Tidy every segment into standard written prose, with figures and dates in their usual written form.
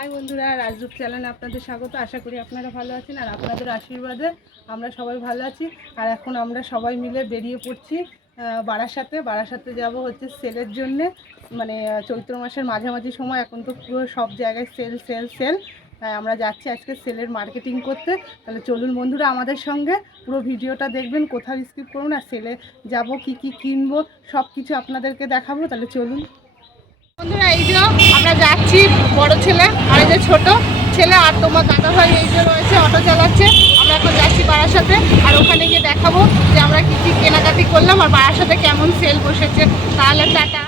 High বন্ধুরা, রাজরূপ চ্যানেলে আপনাদের স্বাগত। আশা করি আপনারা ভালো আছেন আর আপনাদের আশীর্বাদে আমরা সবাই ভালো আছি। আর এখন আমরা সবাই মিলে বেরিয়ে পড়ছি বারাসাতে যাব হচ্ছে সেলের জন্যে। মানে চৈত্র মাসের মাঝামাঝি সময়, এখন তো পুরো সব জায়গায় সেল সেল সেল। আমরা যাচ্ছি আজকে সেলের মার্কেটিং করতে। তাহলে চলুন বন্ধুরা আমাদের সঙ্গে, পুরো ভিডিওটা দেখবেন, কোথাও স্কিপ করুন। আর সেলে যাব, কি কি কিনবো সব কিছু আপনাদেরকে দেখাবো। তাহলে চলুন বন্ধুরা, এই যে আমরা যাচ্ছি, বড় ছেলে আর এই যে ছোট ছেলে আর তোমার দাদা ভাই এই যে রয়েছে, অটো চালাচ্ছে। আমরা এখন যাচ্ছি বারাসাতে, আর ওখানে গিয়ে দেখাবো যে আমরা কি কি কেনাকাটি করলাম আর বারাসাতে কেমন সেল বসেছে। তাহলে টাটা।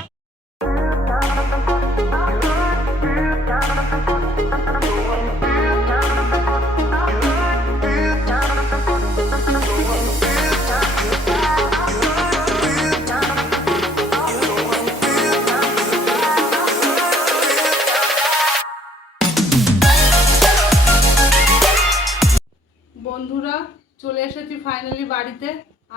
বন্ধুরা, চলে এসেছি ফাইনালি বাড়িতে।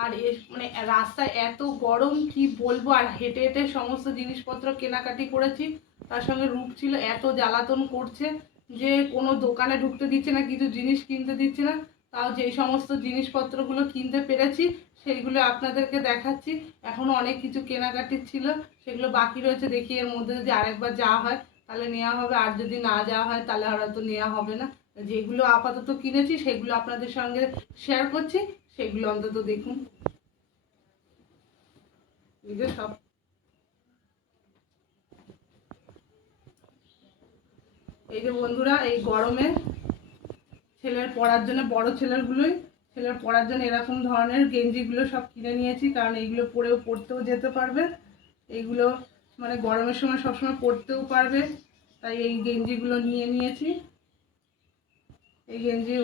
আর মানে রাস্তায় এত গরম কি বলবো, আর হেঁটে হেঁটে সমস্ত জিনিসপত্র কেনাকাটি করেছি। তার সঙ্গে রূপ ছিল, এত জ্বালাতন করছে যে কোনো দোকানে ঢুকতে দিচ্ছে না, কিছু জিনিস কিনতে দিচ্ছে না। তাও যেই সমস্ত জিনিসপত্রগুলো কিনতে পেরেছি সেইগুলো আপনাদেরকে দেখাচ্ছি। এখনও অনেক কিছু কেনাকাটির ছিল, সেগুলো বাকি রয়েছে। দেখি এর মধ্যে যদি আরেকবার যাওয়া হয় তাহলে নেওয়া হবে, আর যদি না যাওয়া হয় তাহলে হয়তো নেওয়া হবে না। যেগুলো আপাতত কিনেছি সেগুলো আপনাদের সঙ্গে শেয়ার করছি, সেগুলো অন্তত দেখুন। এই যে সব, এই যে বন্ধুরা, এই গরমে ছেলের পড়ার জন্য, বড় ছেলের পড়ার জন্য এরকম ধরনের গেঞ্জিগুলো সব কিনে নিয়েছি, কারণ এইগুলো পড়তেও যেতে পারবে। এইগুলো মানে গরমের সময় সবসময় পড়তেও পারবে, তাই এই গেঞ্জিগুলো নিয়ে নিয়েছি। এই গেঞ্জি,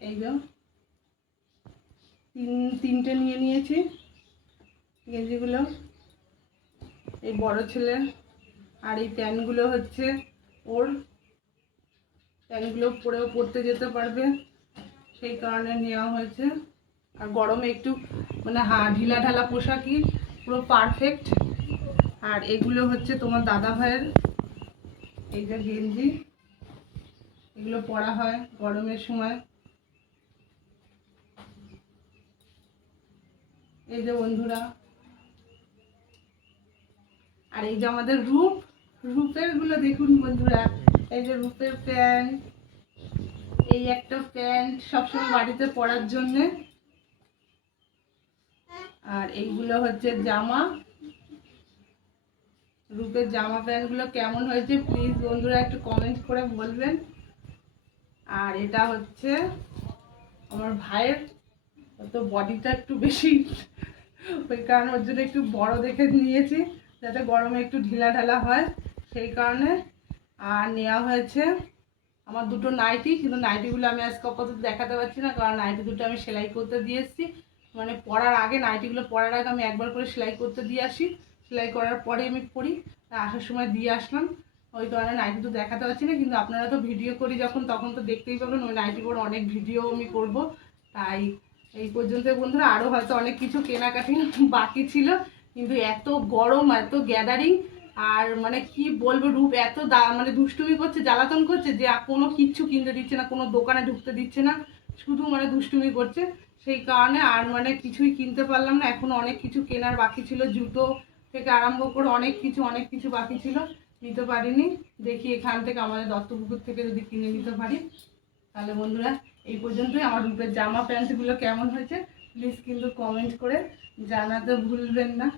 এই যে তিনটে নিয়ে নিয়েছি গেঞ্জিগুলো, এই বড় ছেলে। আর এই প্যান্টগুলো হচ্ছে ওর, প্যান্টগুলো পরেও পড়তে যেতে পারবে, সেই কারণে নেওয়া হয়েছে। আর গরমে একটু মানে ঢিলা ঢালা পোশাকই পুরো পারফেক্ট। আর এগুলো হচ্ছে তোমার দাদা ভাইয়ের, এই যে গেঞ্জি, এগুলো পরা হয় গরমের সময়। এই যে বন্ধুরা, আর এই যে আমাদের রূপের গুলো দেখুন বন্ধুরা। এই যে রূপের প্যান্ট, এই একটা প্যান্ট সবসময় বাড়িতে পরার জন্যে। আর এইগুলো হচ্ছে জামা, রূপের জামা প্যান্টগুলো কেমন হয়েছে প্লিজ বন্ধুরা একটু কমেন্ট করে বলবেন। আর এটা হচ্ছে আমার ভাইয়ের, তো বডিটা একটু বেশি, ওই কারণে ওর জন্য একটু বড় দেখে নিয়েছি, যাতে গরমে একটু ঢিলা ঢালা হয়, সেই কারণে। আর নেওয়া হয়েছে আমার দুটো নাইটি, কিন্তু নাইটিগুলো আমি আজকে আপাতত দেখাতে পারছি না, কারণ নাইটি দুটো আমি সেলাই করতে দিয়ে এসেছি। মানে পরার আগে, নাইটিগুলো পরার আগে আমি একবার করে সেলাই করতে দিয়ে আসি, সেলাই করার পরে আমি পরি। আসার সময় দিয়ে আসলাম, ওই কারণে নাইটি তো দেখাতে পারছি না। কিন্তু আপনারা তো ভিডিও করি যখন, তখন তো দেখতেই পাবেন, ওই নাইটি পরে অনেক ভিডিও আমি করব। তাই এই পর্যন্ত বন্ধুরা, আরও হয়তো অনেক কিছু কেনাকাটি বাকি ছিল, কিন্তু এত গরম, এত গ্যাদারিং, আর মানে কি বলবো, রূপ এত মানে দুষ্টুমি করছে, জ্বালাতন করছে যে কোনো কিচ্ছু কিনতে দিচ্ছে না, কোনো দোকানে ঢুকতে দিচ্ছে না, শুধু মানে দুষ্টুমি করছে। সেই কারণে আর মানে কিছুই কিনতে পারলাম না। এখনো অনেক কিছু কেনার বাকি ছিল, জুতো থেকে আরম্ভ করে অনেক কিছু বাকি ছিল, নিতে পারিনি। দেখি এখান থেকে আমাদের দত্তপুকুর থেকে যদি কিনে নিতে পারি। তাহলে বন্ধুরা এই পর্যন্তই। আমার রূপের জামা প্যান্টগুলো কেমন হয়েছে প্লিজ কিন্তু কমেন্ট করে জানাতে ভুলবেন না।